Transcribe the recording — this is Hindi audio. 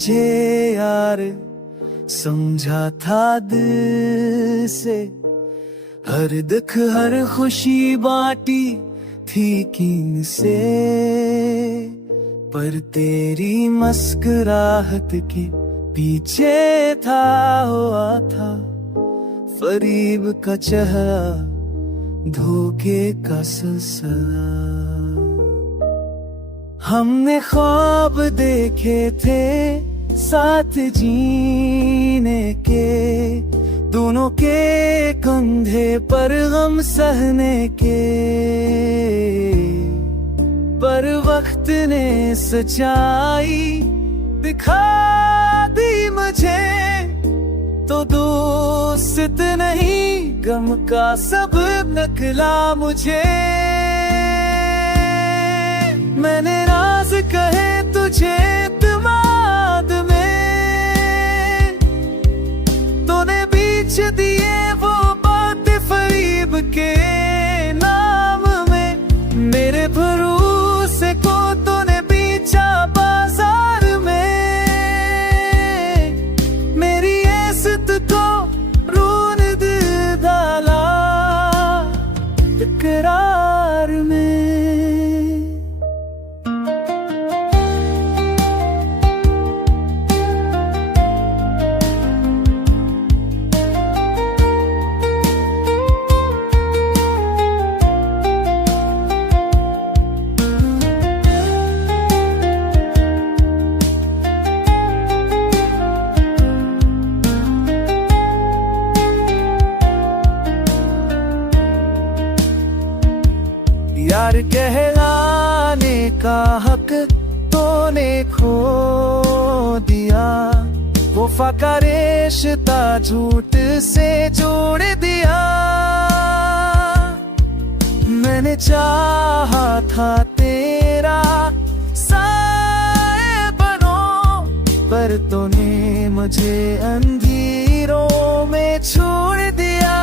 तुझे यार समझा था दिल से, हर दुख हर खुशी बांटी थी कीन से, पर तेरी मुस्कुराहट के पीछे था हुआ था फरीब का चेहरा, धोखे का सिलसिला। हमने ख्वाब देखे थे साथ जीने के, दोनों के कंधे पर गम सहने के, पर वक्त ने सच्चाई दिखा दी मुझे, तो दोस्त नहीं गम का सबब निकला मुझे। मैंने राज कहे तुझे दिमाग में, तूने बीच दिए वो बातें फरीब के नाम में, मेरे भरोसे को तूने बीचा बाजार में, मेरी इज्जत को रोन दिल डाला इकरार में। यार कहलाने का हक तूने खो दिया, वफा का रिश्ता झूठ से जोड़ दिया। मैंने चाहा था तेरा साए बनो, पर तूने मुझे अंधेरों में छोड़ दिया।